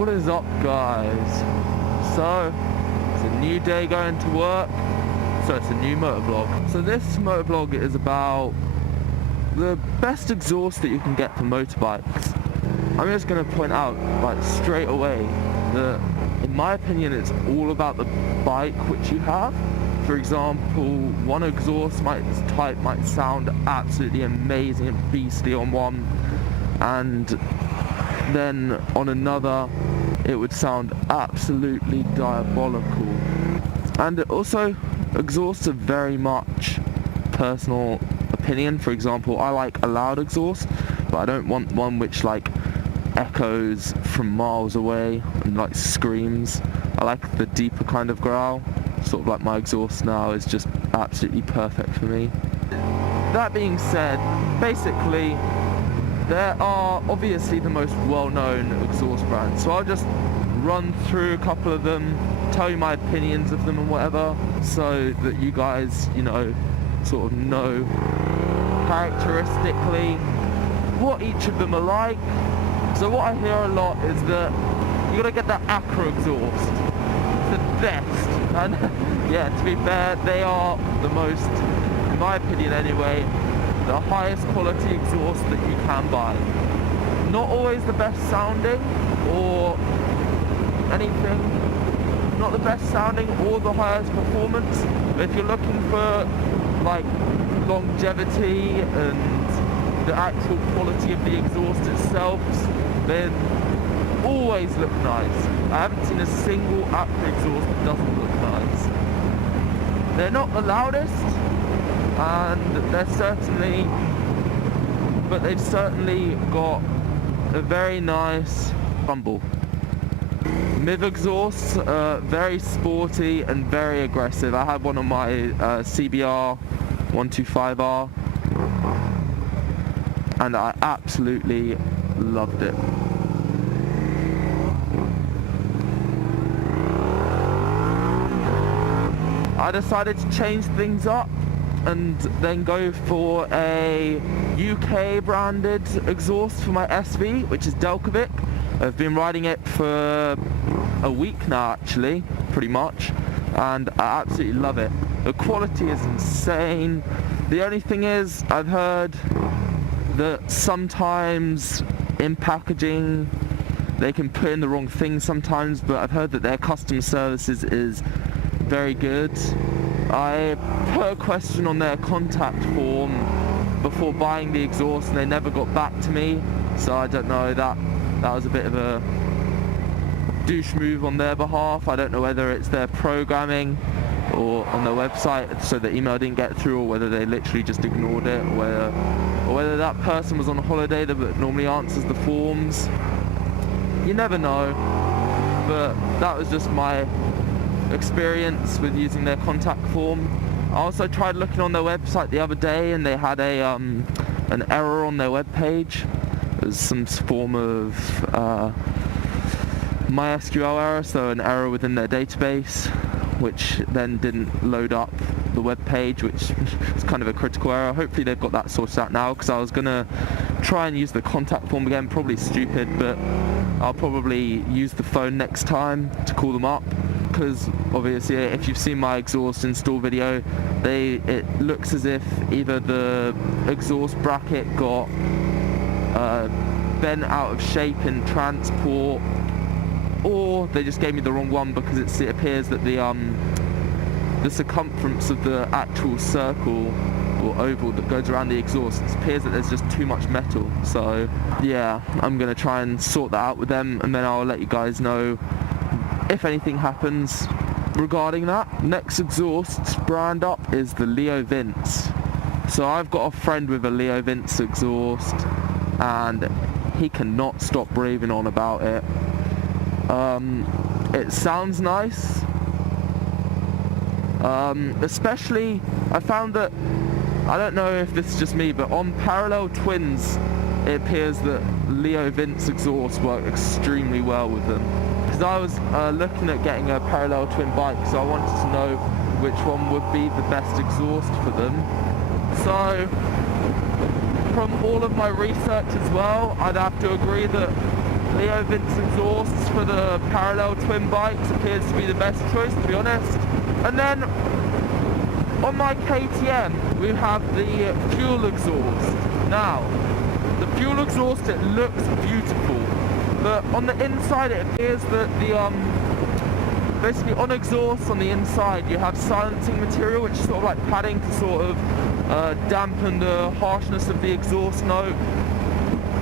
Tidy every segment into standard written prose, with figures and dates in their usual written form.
What is up, guys? So it's a new day going to work, so it's a new motovlog. So this motovlog is about the best exhaust that you can get for motorbikes. I'm just going to point out, like, straight away that in my opinion it's all about the bike which you have. For example, one exhaust type might sound absolutely amazing and beastly on one, and then on another it would sound absolutely diabolical. And also, exhausts are very much personal opinion. For example, I like a loud exhaust, but I don't want one which like echoes from miles away and like screams. I like the deeper kind of growl. Sort of like my exhaust now is just absolutely perfect for me. That being said, basically there are obviously the most well-known exhaust brands, so I'll just run through a couple of them, tell you my opinions of them and whatever, so that you guys, you know, sort of know characteristically what each of them are like. So what I hear a lot is that you gotta get that Akrapovic Exhaust. It's the best. And yeah, to be fair, they are the most, in my opinion anyway, the highest quality exhaust that you can buy. Not always the best sounding or anything, not the best sounding or the highest performance, but if you're looking for like longevity and the actual quality of the exhaust itself, then always look nice. I haven't seen a single Akrapovic exhaust that doesn't look nice. They're not the loudest, and they've certainly got a very nice rumble. Mivv exhausts are very sporty and very aggressive. I had one on my CBR 125R and I absolutely loved it. I decided to change things up and then go for a UK branded exhaust for my SV, which is Delkevic. I've been riding it for a week now actually, pretty much, and I absolutely love it. The quality is insane. The only thing is, I've heard that sometimes in packaging they can put in the wrong thing sometimes, but I've heard that their customer services is very good. I put a question on their contact form before buying the exhaust and they never got back to me, so I don't know, that was a bit of a douche move on their behalf. I don't know whether it's their programming or on their website so the email didn't get through, or whether they literally just ignored it, or whether that person was on holiday that normally answers the forms. You never know, but that was just my experience with using their contact form. I also tried looking on their website the other day and they had an error on their webpage. It was some form of MySQL error, so an error within their database, which then didn't load up the web page, which is kind of a critical error. Hopefully they've got that sorted out now, because I was gonna try and use the contact form again. Probably stupid, but I'll probably use the phone next time to call them up, because obviously if you've seen my exhaust install video, it looks as if either the exhaust bracket got bent out of shape in transport, or they just gave me the wrong one, because it appears that the circumference of the actual circle or oval that goes around the exhaust, it appears that there's just too much metal. So yeah, I'm going to try and sort that out with them, and then I'll let you guys know if anything happens regarding that. Next exhaust brand up is the Leo Vince. So I've got a friend with a Leo Vince exhaust and he cannot stop raving on about it. It sounds nice, especially I found that, I don't know if this is just me, but on parallel twins it appears that Leo Vince exhausts work extremely well with them. Because I was looking at getting a parallel twin bike, so I wanted to know which one would be the best exhaust for them. So from all of my research as well, I'd have to agree that Leo Vince exhausts for the parallel twin bikes appears to be the best choice, to be honest. And then on my KTM we have the fuel exhaust. Now the fuel exhaust, it looks beautiful, but on the inside it appears that the basically on exhaust on the inside you have silencing material, which is sort of like padding to sort of dampen the harshness of the exhaust note,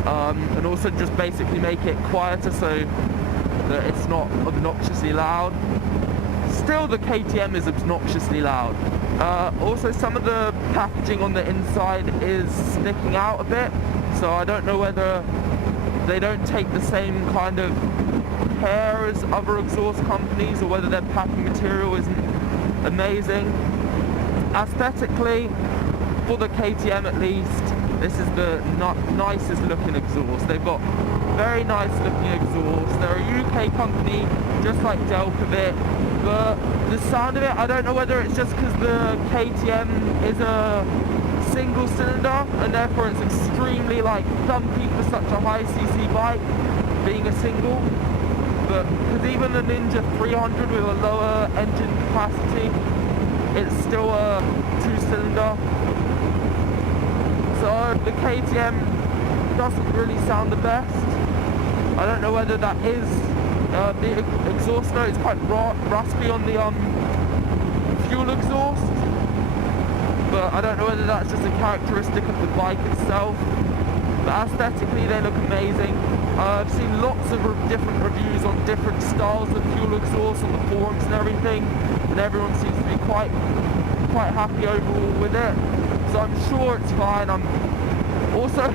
and also just basically make it quieter so that it's not obnoxiously loud. Still, the KTM is obnoxiously loud. Also, some of the packaging on the inside is sticking out a bit, so I don't know whether they don't take the same kind of care as other exhaust companies, or whether their packing material isn't amazing. Aesthetically, for the KTM at least, this is the nicest looking exhaust. They've got very nice looking exhaust. They're a UK company, just like Delkevic, but the sound of it, I don't know whether it's just because the KTM is a single cylinder and therefore it's extremely like thumpy for such a high cc bike, being a single. But because even the Ninja 300 with a lower engine capacity, it's still a two-cylinder. So the KTM doesn't really sound the best. I don't know whether that is the exhaust note is quite raspy on the fuel exhaust, but I don't know whether that's just a characteristic of the bike itself. But aesthetically they look amazing. I've seen lots of different reviews on different styles of fuel exhaust on the forums and everything, and everyone seems to be quite happy overall with it. So I'm sure it's fine. I'm also,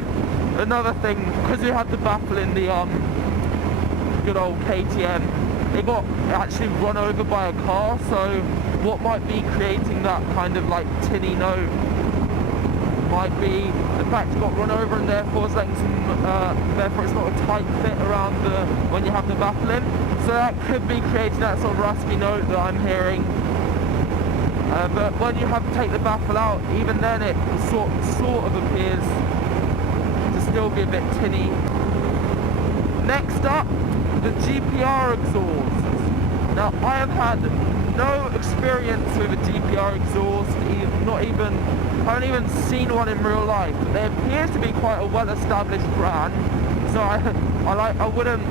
another thing, because we had the baffle in the good old KTM, it got actually run over by a car, so what might be creating that kind of like tinny note might be the fact it got run over, and therefore it's letting some therefore it's not a tight fit around the when you have the baffle in, so that could be creating that sort of raspy note that I'm hearing. But when you have to take the baffle out, even then it sort of appears to still be a bit tinny. Next up, the GPR exhaust. Now I have had no experience with a GPR exhaust, I haven't even seen one in real life, but they appear to be quite a well-established brand, so I wouldn't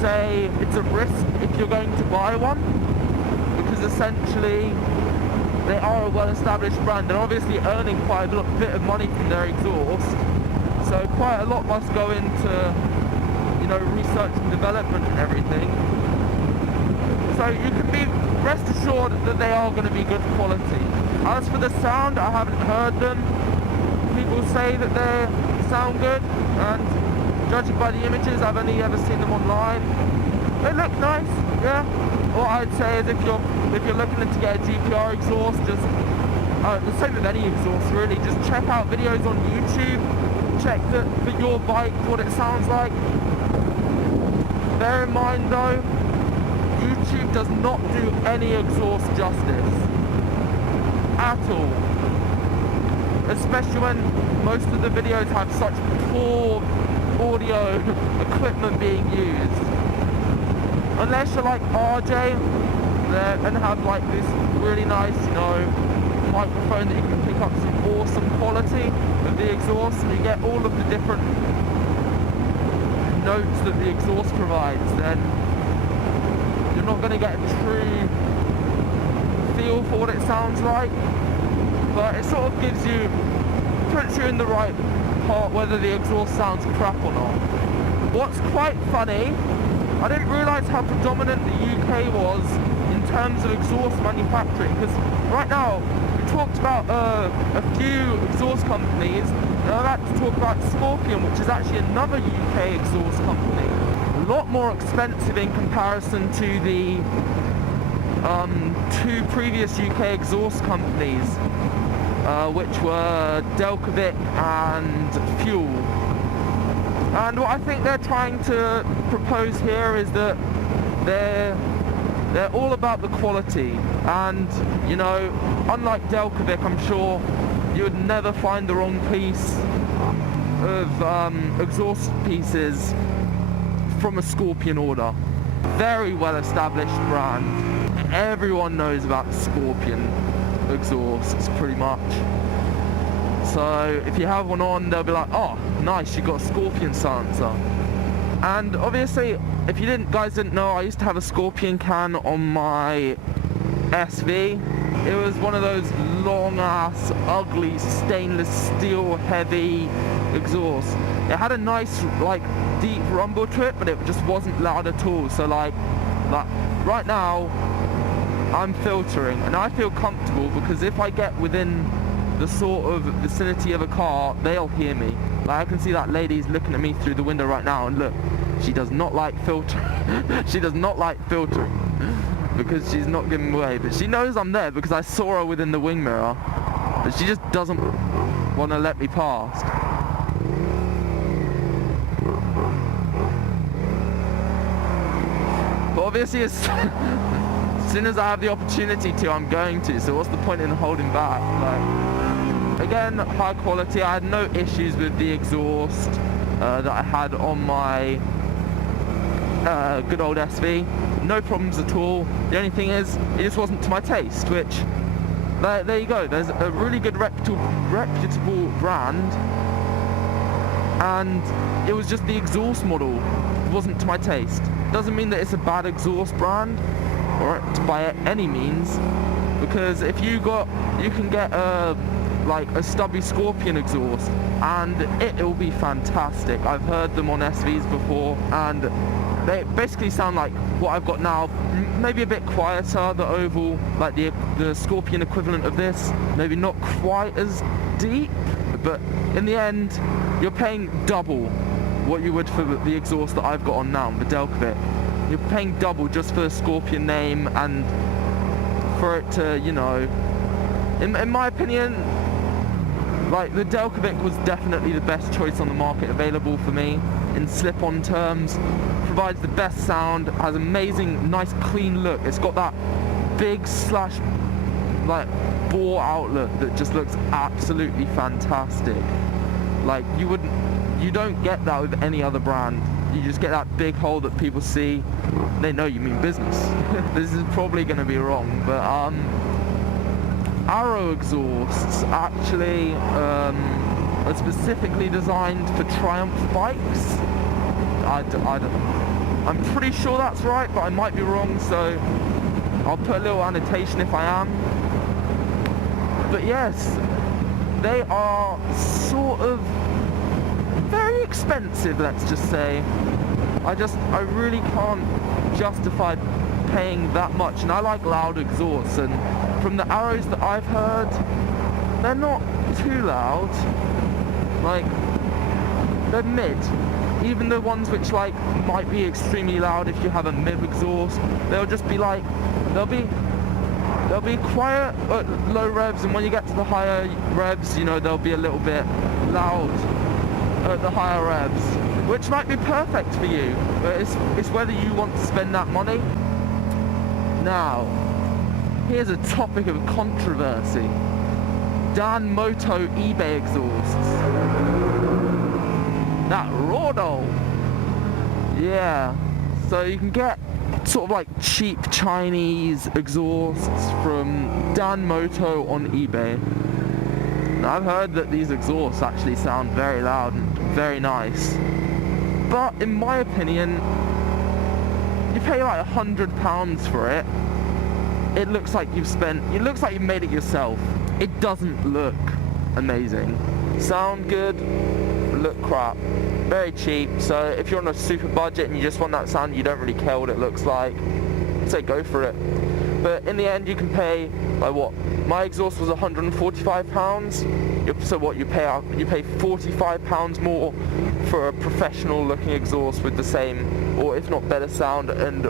say it's a risk if you're going to buy one, because essentially they are a well-established brand and obviously earning quite a bit of money from their exhaust, so quite a lot must go into, you know, research and development and everything. So you can be rest assured that they are going to be good quality. As for the sound, I haven't heard them. People say that they sound good, and judging by the images, I've only ever seen them online. They look nice, yeah. What I'd say is if you're looking to get a GPR exhaust, just the same with any exhaust really, just check out videos on YouTube, check that for your bike what it sounds like. Bear in mind though, YouTube does not do any exhaust justice at all, especially when most of the videos have such poor audio equipment being used. Unless you're like RJ and have like this really nice, you know, microphone that you can pick up some awesome quality of the exhaust, and you get all of the different notes that the exhaust provides, then you're not going to get a true feel for what it sounds like. But it sort of puts you in the right part whether the exhaust sounds crap or not. What's quite funny, I didn't realise how predominant the UK was in terms of exhaust manufacturing, because right now we talked about a few exhaust companies, and I'd like to talk about Scorpion, which is actually another UK exhaust company. A lot more expensive in comparison to the two previous UK exhaust companies, which were Delkevic and Fuel. And what I think they're trying to propose here is that they're all about the quality, and you know, unlike Delkevic, I'm sure you would never find the wrong piece of exhaust pieces from a Scorpion order. Very well established brand. Everyone knows about Scorpion exhausts pretty much. So if you have one on, they'll be like, oh nice, you got a Scorpion silencer. And obviously, if you guys didn't know, I used to have a Scorpion can on my SV. It was one of those long ass, ugly, stainless steel heavy exhausts. It had a nice like deep rumble to it, but it just wasn't loud at all. So like right now I'm filtering and I feel comfortable because if I get within the sort of vicinity of a car, they'll hear me. Like I can see that lady's looking at me through the window right now, and look, she does not like filtering. She does not like filtering because she's not giving way, but she knows I'm there because I saw her within the wing mirror, but she just doesn't want to let me past. But obviously as soon as I have the opportunity to, I'm going to, so what's the point in holding back? Like, again, high quality. I had no issues with the exhaust that I had on my good old SV. No problems at all. The only thing is, it just wasn't to my taste, which, there you go. There's a really good reputable brand, and it was just the exhaust model wasn't to my taste. Doesn't mean that it's a bad exhaust brand, or by any means, because if you can get like a stubby Scorpion exhaust, and it'll be fantastic. I've heard them on SVs before, and they basically sound like what I've got now, maybe a bit quieter, the oval, like the Scorpion equivalent of this, maybe not quite as deep, but in the end, you're paying double what you would for the exhaust that I've got on now, the Delkevic. You're paying double just for the Scorpion name, and for it to, you know, in my opinion, like the Delkevic was definitely the best choice on the market available for me in slip-on terms. Provides the best sound, has amazing, nice, clean look. It's got that big slash like bore outlet that just looks absolutely fantastic. Like you don't get that with any other brand. You just get that big hole that people see, they know you mean business. This is probably going to be wrong, but Arrow exhausts actually are specifically designed for Triumph bikes. I'm pretty sure that's right, but I might be wrong, so I'll put a little annotation if I am. But yes, they are sort of very expensive, let's just say. I really can't justify paying that much, and I like loud exhausts, and from the Arrows that I've heard, they're not too loud. Like, they're mid. Even the ones which like might be extremely loud if you have a Mivv exhaust, they'll just be like, they'll be quiet at low revs, and when you get to the higher revs, you know, they'll be a little bit loud at the higher revs, which might be perfect for you, but it's whether you want to spend that money. Now, here's a topic of controversy. DanMoto eBay exhausts. That Rodo. Yeah. So you can get sort of like cheap Chinese exhausts from DanMoto on eBay. Now, I've heard that these exhausts actually sound very loud and very nice. But in my opinion, you pay like £100 for it. It looks like you've made it yourself. It doesn't look amazing. Sound good, look crap. Very cheap, so if you're on a super budget and you just want that sound, you don't really care what it looks like, I'd say go for it. But in the end, you can pay, like what, my exhaust was £145, so what, you pay £45 more for a professional looking exhaust with the same, or if not better sound, and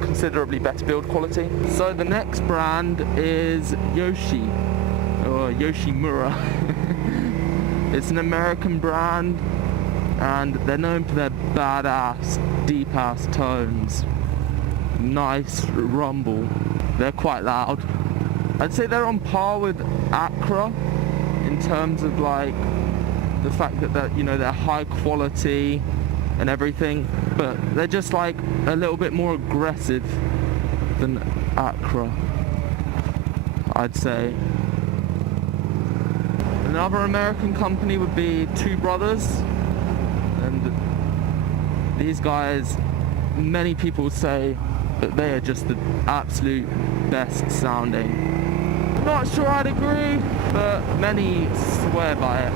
considerably better build quality. So the next brand is Yoshimura. It's an American brand, and they're known for their badass, deep-ass tones. Nice rumble. They're quite loud. I'd say they're on par with Acra in terms of like the fact that they're high quality and everything. but they're just like a little bit more aggressive than Acra, I'd say. Another American company would be Two Brothers, and these guys, many people say that they are just the absolute best sounding. Not sure I'd agree, but many swear by it.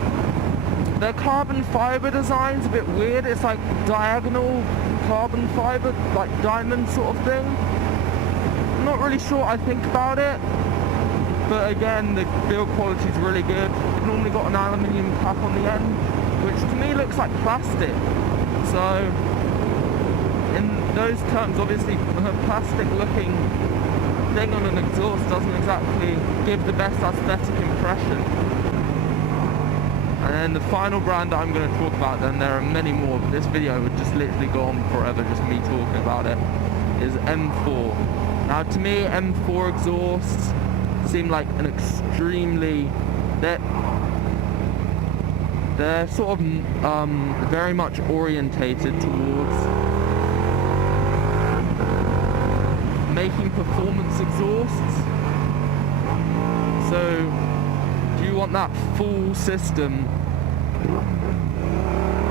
Their carbon fibre design's a bit weird. It's like diagonal carbon fibre, like diamond sort of thing. I'm not really sure what I think about it, but again, the build quality is really good. It's normally got an aluminium cap on the end, which to me looks like plastic. So in those terms, obviously a plastic looking thing on an exhaust doesn't exactly give the best aesthetic impression. And then the final brand that I'm going to talk about, then there are many more, but this video would just literally go on forever, just me talking about it, is M4. Now to me, M4 exhausts seem like an extremely, they're sort of very much orientated towards making performance exhausts. So do you want that full system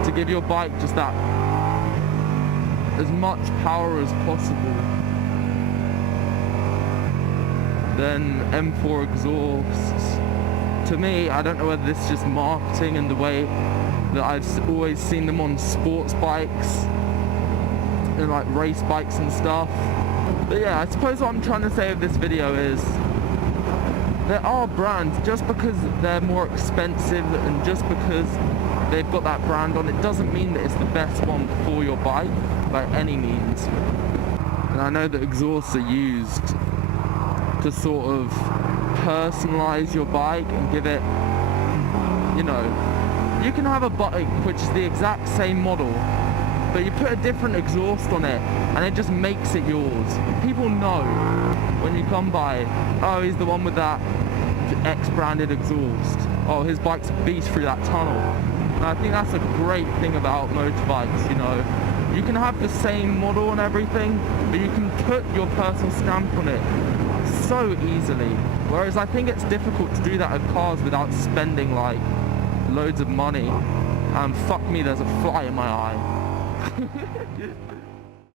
to give your bike just that as much power as possible? Then M4 exhausts, to me, I don't know whether this is just marketing and the way that I've always seen them on sports bikes and like race bikes and stuff. But yeah, I suppose what I'm trying to say with this video is there are brands, just because they're more expensive and just because they've got that brand on, it doesn't mean that it's the best one for your bike by any means. And I know that exhausts are used to sort of personalize your bike and give it, you know, you can have a bike which is the exact same model, but you put a different exhaust on it and it just makes it yours. People know when you come by, oh, he's the one with that X branded exhaust, oh, his bike's a beast through that tunnel. And I think that's a great thing about motorbikes, you know, you can have the same model and everything, but you can put your personal stamp on it so easily, whereas I think it's difficult to do that with cars without spending like loads of money. And fuck me, there's a fly in my eye.